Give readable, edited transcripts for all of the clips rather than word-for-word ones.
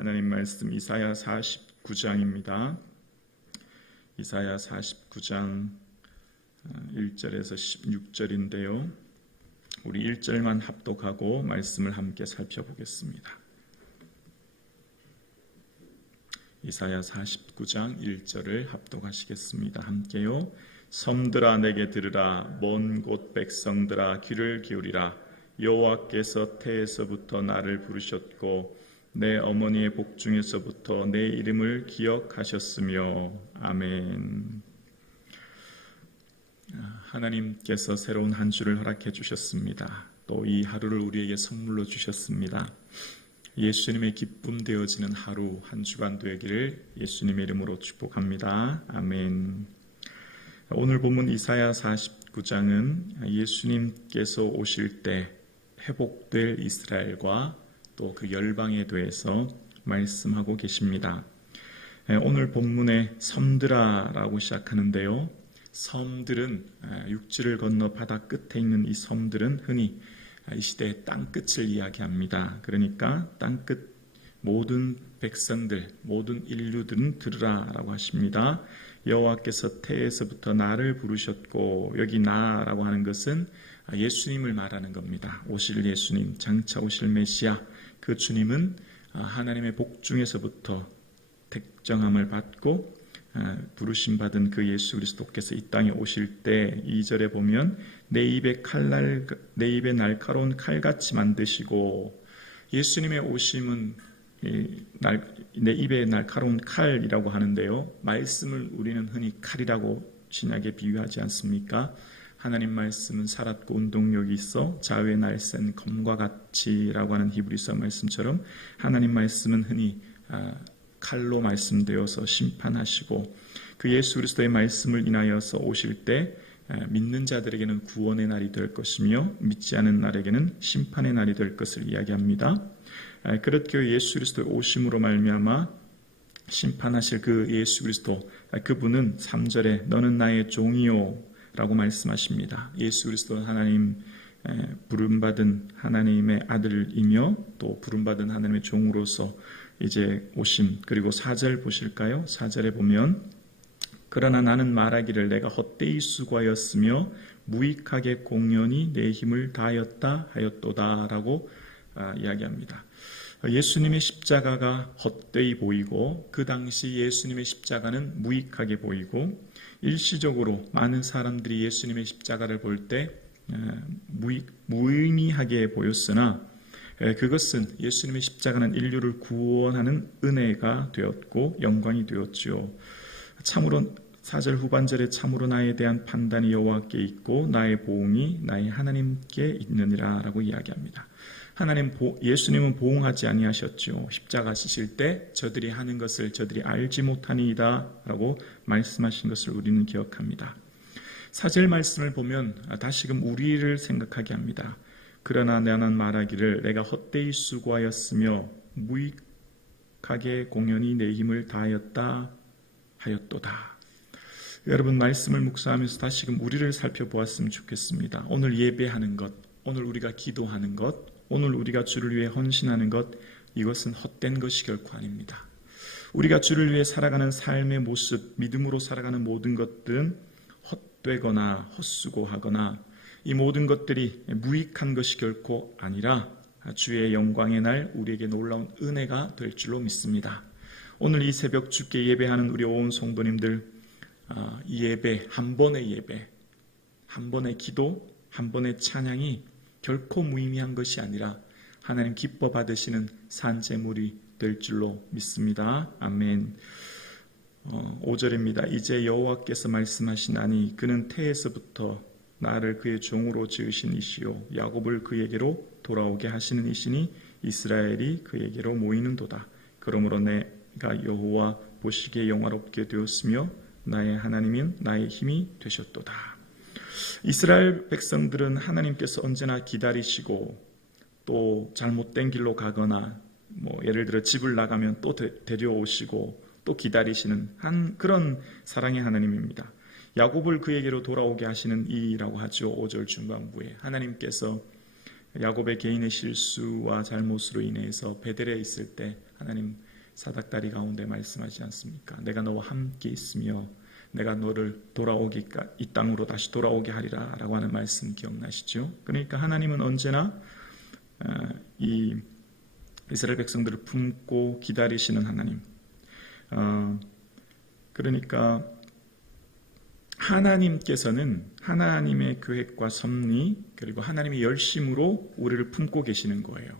하나님 말씀 이사야 49장입니다. 이사야 49장 1절에서 16절인데요. 우리 1절만 합독하고 말씀을 함께 살펴보겠습니다. 이사야 49장 1절을 합독하시겠습니다. 함께요. 섬들아 내게 들으라. 먼 곳 백성들아 귀를 기울이라. 여호와께서 태에서부터 나를 부르셨고 내 어머니의 복중에서부터 내 이름을 기억하셨으며. 아멘. 하나님께서 새로운 한 주를 허락해 주셨습니다. 또 이 하루를 우리에게 선물로 주셨습니다. 예수님의 기쁨 되어지는 하루 한 주간 되기를 예수님의 이름으로 축복합니다. 아멘. 오늘 본문 이사야 49장은 예수님께서 오실 때 회복될 이스라엘과 또 그 열방에 대해서 말씀하고 계십니다. 오늘 본문의 섬들아라고 시작하는데요. 섬들은 육지를 건너 바다 끝에 있는 이 섬들은 흔히 이 시대의 땅끝을 이야기합니다. 그러니까 땅끝 모든 백성들, 모든 인류들은 들으라라고 하십니다. 여호와께서 태에서부터 나를 부르셨고, 여기 나라고 하는 것은 예수님을 말하는 겁니다. 오실 예수님, 장차 오실 메시아, 그 주님은 하나님의 복중에서부터 택정함을 받고 부르심 받은 그 예수 그리스도께서 이 땅에 오실 때 2절에 보면 내 입에 날카로운 칼같이 만드시고, 예수님의 오심은 내 입에 날카로운 칼이라고 하는데요. 말씀을 우리는 흔히 칼이라고 신약에 비유하지 않습니까? 하나님 말씀은 살았고 운동력이 있어 좌우에 날쌘 검과 같이라고 하는 히브리서 말씀처럼 하나님 말씀은 흔히 칼로 말씀되어서 심판하시고, 그 예수 그리스도의 말씀을 인하여서 오실 때 믿는 자들에게는 구원의 날이 될 것이며 믿지 않은 날에게는 심판의 날이 될 것을 이야기합니다. 그렇게 예수 그리스도의 오심으로 말미암아 심판하실 그 예수 그리스도, 그분은 3절에 너는 나의 종이요 라고 말씀하십니다. 예수 그리스도는 하나님 부름받은 하나님의 아들이며 또 부름받은 하나님의 종으로서 이제 오심. 그리고 4절 보실까요? 4절에 보면 그러나 나는 말하기를 내가 헛되이 수고하였으며 무익하게 공연히 내 힘을 다하였다 하였도다 라고 이야기합니다. 예수님의 십자가가 헛되이 보이고 그 당시 예수님의 십자가는 무익하게 보이고, 일시적으로 많은 사람들이 예수님의 십자가를 볼 때 무의미하게 보였으나 그것은 예수님의 십자가는 인류를 구원하는 은혜가 되었고 영광이 되었지요. 참으로 4절 후반절에 참으로 나에 대한 판단이 여호와께 있고 나의 보응이 나의 하나님께 있느니라 라고 이야기합니다. 예수님은 보응하지 아니하셨죠. 십자가 지실 때 저들이 하는 것을 저들이 알지 못하니이다 라고 말씀하신 것을 우리는 기억합니다. 4절 말씀을 보면 다시금 우리를 생각하게 합니다. 그러나 나는 말하기를 내가 헛되이 수고하였으며 무익하게 공연히 내 힘을 다하였다 하였도다. 여러분, 말씀을 묵상하면서 다시금 우리를 살펴보았으면 좋겠습니다. 오늘 예배하는 것, 오늘 우리가 기도하는 것, 오늘 우리가 주를 위해 헌신하는 것, 이것은 헛된 것이 결코 아닙니다. 우리가 주를 위해 살아가는 삶의 모습, 믿음으로 살아가는 모든 것들은 헛되거나 헛수고하거나 이 모든 것들이 무익한 것이 결코 아니라 주의 영광의 날 우리에게 놀라운 은혜가 될 줄로 믿습니다. 오늘 이 새벽 주께 예배하는 우리 온 성도님들, 이 예배, 한 번의 예배, 한 번의 기도, 한 번의 찬양이 결코 무의미한 것이 아니라 하나님 기뻐 받으시는 산제물이 될 줄로 믿습니다. 아멘. 5절입니다. 이제 여호와께서 말씀하시나니 그는 태에서부터 나를 그의 종으로 지으신 이시요 야곱을 그에게로 돌아오게 하시는 이시니 이스라엘이 그에게로 모이는도다. 그러므로 내가 여호와 보시기에 영화롭게 되었으며 나의 하나님인 나의 힘이 되셨도다. 이스라엘 백성들은 하나님께서 언제나 기다리시고 또 잘못된 길로 가거나 예를 들어 집을 나가면 또 데려오시고 또 기다리시는 그런 사랑의 하나님입니다. 야곱을 그에게로 돌아오게 하시는 이라고 하죠. 5절 중반부에 하나님께서 야곱의 개인의 실수와 잘못으로 인해서 베델에 있을 때 하나님 사닥다리 가운데 말씀하지 않습니까? 내가 너와 함께 있으며 내가 너를 이 땅으로 다시 돌아오게 하리라 라고 하는 말씀 기억나시죠? 그러니까 하나님은 언제나 이 이스라엘 백성들을 품고 기다리시는 하나님. 그러니까 하나님께서는 하나님의 계획과 섭리 그리고 하나님의 열심으로 우리를 품고 계시는 거예요.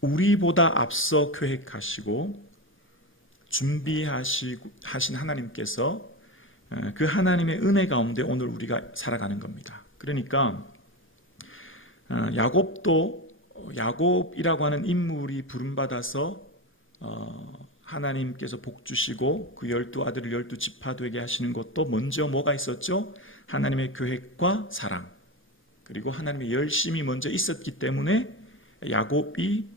우리보다 앞서 계획하시고 준비하신 하나님께서 그 하나님의 은혜 가운데 오늘 우리가 살아가는 겁니다. 그러니까 야곱이라고 하는 인물이 부름받아서 하나님께서 복 주시고 그 12아들을 12지파 되게 하시는 것도 먼저 뭐가 있었죠? 하나님의 계획과 사랑 그리고 하나님의 열심이 먼저 있었기 때문에 야곱과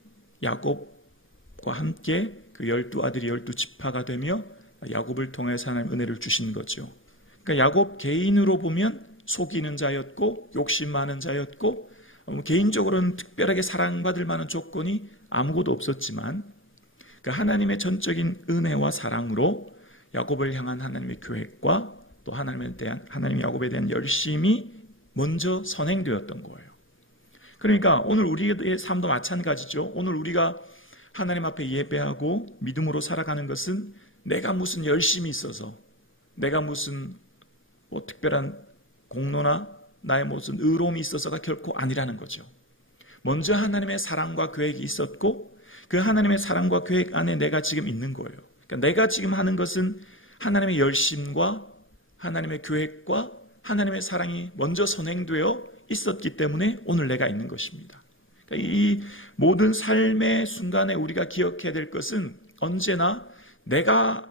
함께 그 12아들이 12지파가 되며 야곱을 통해서 하나님 은혜를 주신 거죠. 그러니까 야곱 개인으로 보면 속이는 자였고 욕심 많은 자였고 개인적으로는 특별하게 사랑받을 만한 조건이 아무것도 없었지만 그 하나님의 전적인 은혜와 사랑으로 야곱을 향한 하나님의 계획과 또 하나님 야곱에 대한 열심이 먼저 선행되었던 거예요. 그러니까 오늘 우리의 삶도 마찬가지죠. 오늘 우리가 하나님 앞에 예배하고 믿음으로 살아가는 것은 내가 무슨 열심이 있어서 내가 무슨 특별한 공로나 나의 무슨 의로움이 있어서가 결코 아니라는 거죠. 먼저 하나님의 사랑과 계획이 있었고 그 하나님의 사랑과 계획 안에 내가 지금 있는 거예요. 그러니까 내가 지금 하는 것은 하나님의 열심과 하나님의 계획과 하나님의 사랑이 먼저 선행되어 있었기 때문에 오늘 내가 있는 것입니다. 그러니까 이 모든 삶의 순간에 우리가 기억해야 될 것은 언제나 내가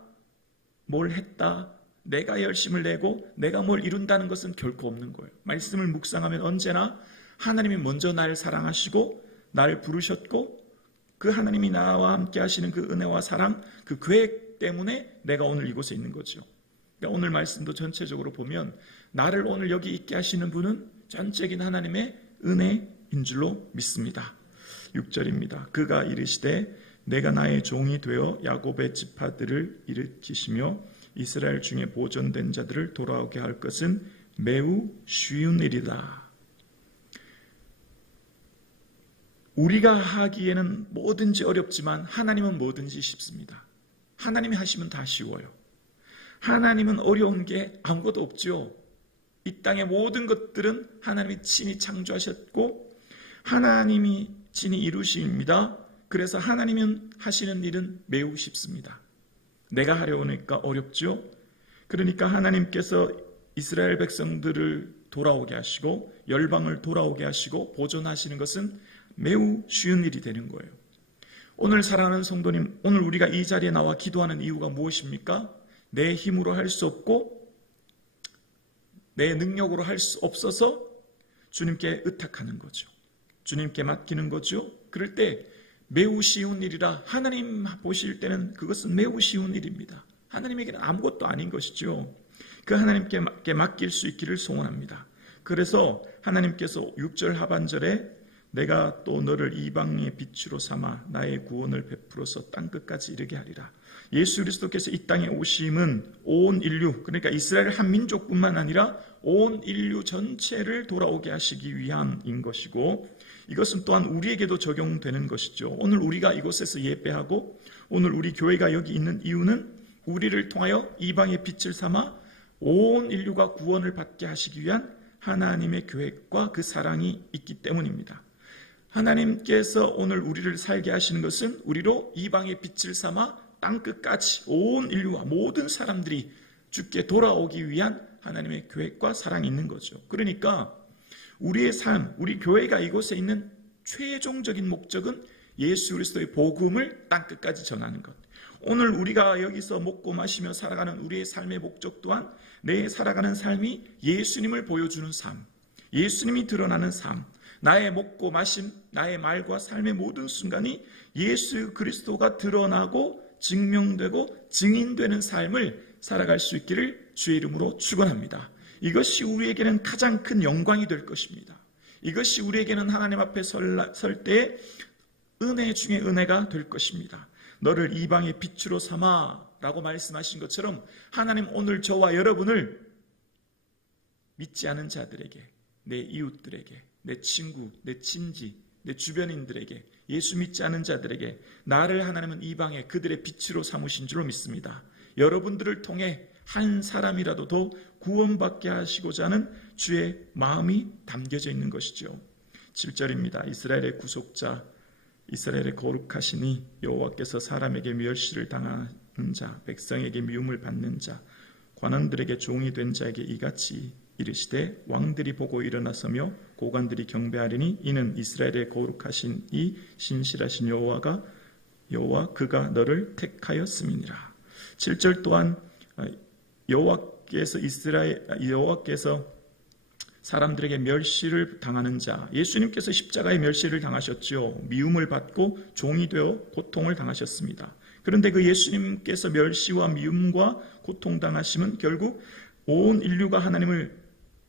뭘 했다, 내가 열심을 내고 내가 뭘 이룬다는 것은 결코 없는 거예요. 말씀을 묵상하면 언제나 하나님이 먼저 나를 사랑하시고 나를 부르셨고 그 하나님이 나와 함께 하시는 그 은혜와 사랑, 그 계획 때문에 내가 오늘 이곳에 있는 거죠. 그러니까 오늘 말씀도 전체적으로 보면 나를 오늘 여기 있게 하시는 분은 전적인 하나님의 은혜인 줄로 믿습니다. 6절입니다. 그가 이르시되 내가 나의 종이 되어 야곱의 지파들을 일으키시며 이스라엘 중에 보존된 자들을 돌아오게 할 것은 매우 쉬운 일이다. 우리가 하기에는 뭐든지 어렵지만 하나님은 뭐든지 쉽습니다. 하나님이 하시면 다 쉬워요. 하나님은 어려운 게 아무것도 없죠. 이 땅의 모든 것들은 하나님이 친히 창조하셨고 하나님이 친히 이루십니다. 그래서 하나님은 하시는 일은 매우 쉽습니다. 내가 하려니까 어렵죠. 그러니까 하나님께서 이스라엘 백성들을 돌아오게 하시고 열방을 돌아오게 하시고 보존하시는 것은 매우 쉬운 일이 되는 거예요. 오늘 사랑하는 성도님, 오늘 우리가 이 자리에 나와 기도하는 이유가 무엇입니까? 내 힘으로 할 수 없고 내 능력으로 할 수 없어서 주님께 의탁하는 거죠. 주님께 맡기는 거죠. 그럴 때 매우 쉬운 일이라 하나님 보실 때는 그것은 매우 쉬운 일입니다. 하나님에게는 아무것도 아닌 것이죠. 그 하나님께 맡길 수 있기를 소원합니다. 그래서 하나님께서 6절 하반절에 내가 또 너를 이방의 빛으로 삼아 나의 구원을 베풀어서 땅끝까지 이르게 하리라. 예수 그리스도께서 이 땅에 오심은 온 인류, 그러니까 이스라엘 한 민족뿐만 아니라 온 인류 전체를 돌아오게 하시기 위함인 것이고 이것은 또한 우리에게도 적용되는 것이죠. 오늘 우리가 이곳에서 예배하고 오늘 우리 교회가 여기 있는 이유는 우리를 통하여 이방의 빛을 삼아 온 인류가 구원을 받게 하시기 위한 하나님의 계획과 그 사랑이 있기 때문입니다. 하나님께서 오늘 우리를 살게 하시는 것은 우리로 이방의 빛을 삼아 땅끝까지 온 인류와 모든 사람들이 주께 돌아오기 위한 하나님의 계획과 사랑이 있는 거죠. 그러니까 우리의 삶, 우리 교회가 이곳에 있는 최종적인 목적은 예수 그리스도의 복음을 땅끝까지 전하는 것. 오늘 우리가 여기서 먹고 마시며 살아가는 우리의 삶의 목적 또한 내 살아가는 삶이 예수님을 보여주는 삶, 예수님이 드러나는 삶, 나의 먹고 마심, 나의 말과 삶의 모든 순간이 예수 그리스도가 드러나고 증명되고 증인되는 삶을 살아갈 수 있기를 주의 이름으로 축원합니다. 이것이 우리에게는 가장 큰 영광이 될 것입니다. 이것이 우리에게는 하나님 앞에 설 때의 은혜 중에 은혜가 될 것입니다. 너를 이방의 빛으로 삼아 라고 말씀하신 것처럼 하나님 오늘 저와 여러분을 믿지 않은 자들에게, 내 이웃들에게, 내 친구, 내 친지, 내 주변인들에게, 예수 믿지 않은 자들에게 나를 하나님은 이방의 그들의 빛으로 삼으신 줄로 믿습니다. 여러분들을 통해 한 사람이라도 더 구원받게 하시고자 하는 주의 마음이 담겨져 있는 것이죠. 7절입니다. 이스라엘의 구속자, 이스라엘의 거룩하시니 여호와께서 사람에게 멸시를 당하는 자, 백성에게 미움을 받는 자, 관원들에게 종이 된 자에게 이같이 이르시되 왕들이 보고 일어나서며 고관들이 경배하리니 이는 이스라엘의 거룩하신 이 신실하신 여호와 그가 너를 택하였음이니라. 7절 또한 여호와께서 사람들에게 멸시를 당하는 자, 예수님께서 십자가의 멸시를 당하셨죠. 미움을 받고 종이 되어 고통을 당하셨습니다. 그런데 그 예수님께서 멸시와 미움과 고통당하심은 결국 온 인류가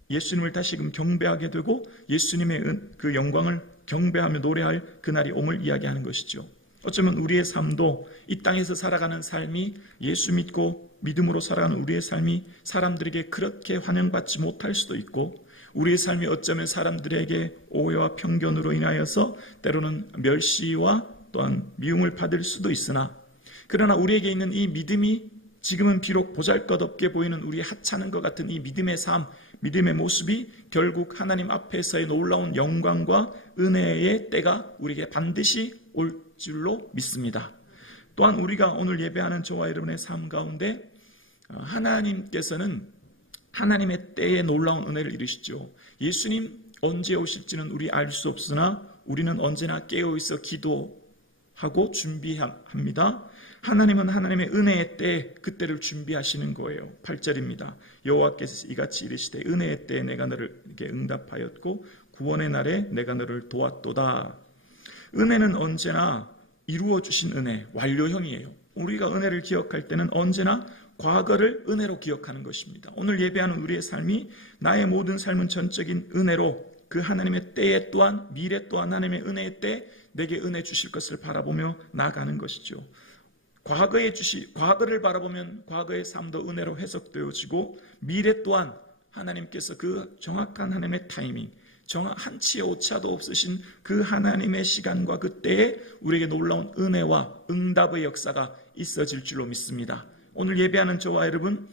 예수님을 다시금 경배하게 되고 예수님의 그 영광을 경배하며 노래할 그날이 옴을 이야기하는 것이죠. 어쩌면 우리의 삶도 이 땅에서 살아가는 삶이, 예수 믿고 믿음으로 살아가는 우리의 삶이 사람들에게 그렇게 환영받지 못할 수도 있고, 우리의 삶이 어쩌면 사람들에게 오해와 편견으로 인하여서 때로는 멸시와 또한 미움을 받을 수도 있으나, 그러나 우리에게 있는 이 믿음이 지금은 비록 보잘것없게 보이는 우리의 하찮은 것 같은 이 믿음의 삶, 믿음의 모습이 결국 하나님 앞에서의 놀라운 영광과 은혜의 때가 우리에게 반드시 올 줄로 믿습니다. 또한 우리가 오늘 예배하는 저와 여러분의 삶 가운데 하나님께서는 하나님의 때에 놀라운 은혜를 이루시죠. 예수님 언제 오실지는 우리 알 수 없으나 우리는 언제나 깨어있어 기도하고 준비합니다. 하나님은 하나님의 은혜의 때에 그때를 준비하시는 거예요. 8절입니다. 여호와께서 이같이 이르시되 은혜의 때에 내가 너에게 응답하였고 구원의 날에 내가 너를 도왔도다. 은혜는 언제나 이루어 주신 은혜, 완료형이에요. 우리가 은혜를 기억할 때는 언제나 과거를 은혜로 기억하는 것입니다. 오늘 예배하는 우리의 삶이 나의 모든 삶은 전적인 은혜로 그 하나님의 때에 또한 미래 또한 하나님의 은혜의 때 내게 은혜 주실 것을 바라보며 나아가는 것이죠. 과거를 바라보면 과거의 삶도 은혜로 해석되어지고 미래 또한 하나님께서 그 정확한 하나님의 타이밍, 한치의 오차도 없으신 그 하나님의 시간과 그 때에 우리에게 놀라운 은혜와 응답의 역사가 있어질 줄로 믿습니다. 오늘 예배하는 저와 여러분,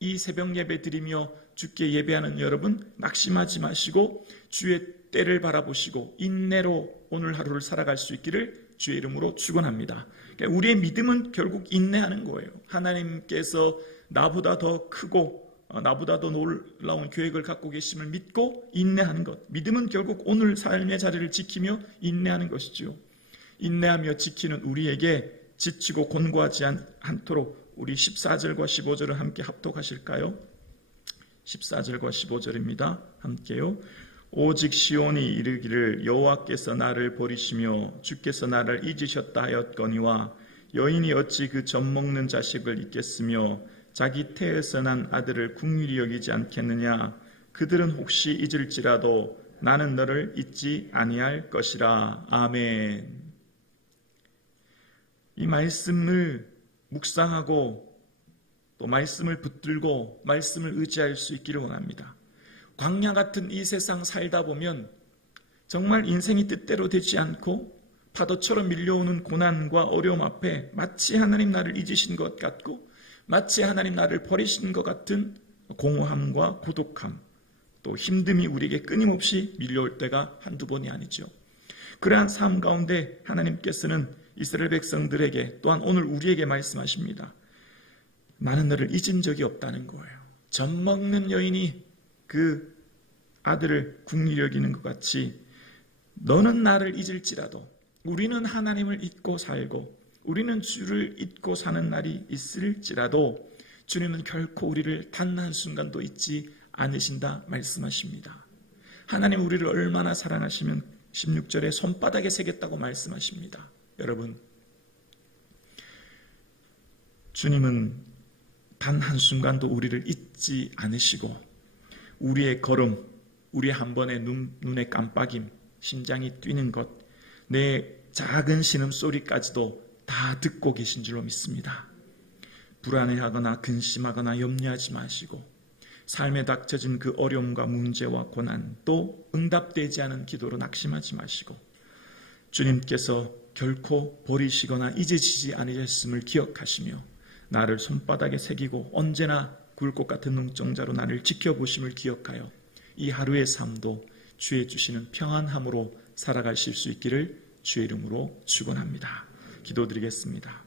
이 새벽 예배 드리며 주께 예배하는 여러분, 낙심하지 마시고 주의 때를 바라보시고 인내로 오늘 하루를 살아갈 수 있기를 주의 이름으로 축원합니다. 그러니까 우리의 믿음은 결국 인내하는 거예요. 하나님께서 나보다 더 크고 나보다 더 놀라운 계획을 갖고 계심을 믿고 인내하는 것. 믿음은 결국 오늘 삶의 자리를 지키며 인내하는 것이죠. 인내하며 지키는 우리에게 지치고 곤고하지 않도록 우리 14절과 15절을 함께 합독하실까요? 14절과 15절입니다. 함께요. 오직 시온이 이르기를 여호와께서 나를 버리시며 주께서 나를 잊으셨다 하였거니와 여인이 어찌 그 젖먹는 자식을 잊겠으며 자기 태에서 난 아들을 긍휼히 여기지 않겠느냐. 그들은 혹시 잊을지라도 나는 너를 잊지 아니할 것이라. 아멘. 이 말씀을 묵상하고 또 말씀을 붙들고 말씀을 의지할 수 있기를 원합니다. 광야 같은 이 세상 살다 보면 정말 인생이 뜻대로 되지 않고 파도처럼 밀려오는 고난과 어려움 앞에 마치 하나님 나를 잊으신 것 같고 마치 하나님 나를 버리신 것 같은 공허함과 고독함, 또 힘듦이 우리에게 끊임없이 밀려올 때가 한두 번이 아니죠. 그러한 삶 가운데 하나님께서는 이스라엘 백성들에게 또한 오늘 우리에게 말씀하십니다. 나는 너를 잊은 적이 없다는 거예요. 젖먹는 여인이 그 아들을 긍휼히 여기는 것 같이 너는 나를 잊을지라도 우리는 하나님을 잊고 살고 우리는 주를 잊고 사는 날이 있을지라도 주님은 결코 우리를 단 한순간도 잊지 않으신다 말씀하십니다. 하나님 우리를 얼마나 사랑하시면 16절에 손바닥에 새겼다고 말씀하십니다. 여러분, 주님은 단 한순간도 우리를 잊지 않으시고 우리의 걸음, 우리의 한 번의 눈의 깜빡임, 심장이 뛰는 것, 내 작은 신음소리까지도 다 듣고 계신 줄로 믿습니다. 불안해하거나 근심하거나 염려하지 마시고 삶에 닥쳐진 그 어려움과 문제와 고난 또 응답되지 않은 기도로 낙심하지 마시고 주님께서 결코 버리시거나 잊으시지 않으셨음을 기억하시며 나를 손바닥에 새기고 언제나 굴꽃 같은 눈동자로 나를 지켜보심을 기억하여 이 하루의 삶도 주의 주시는 평안함으로 살아가실 수 있기를 주의 이름으로 축원합니다. 기도드리겠습니다.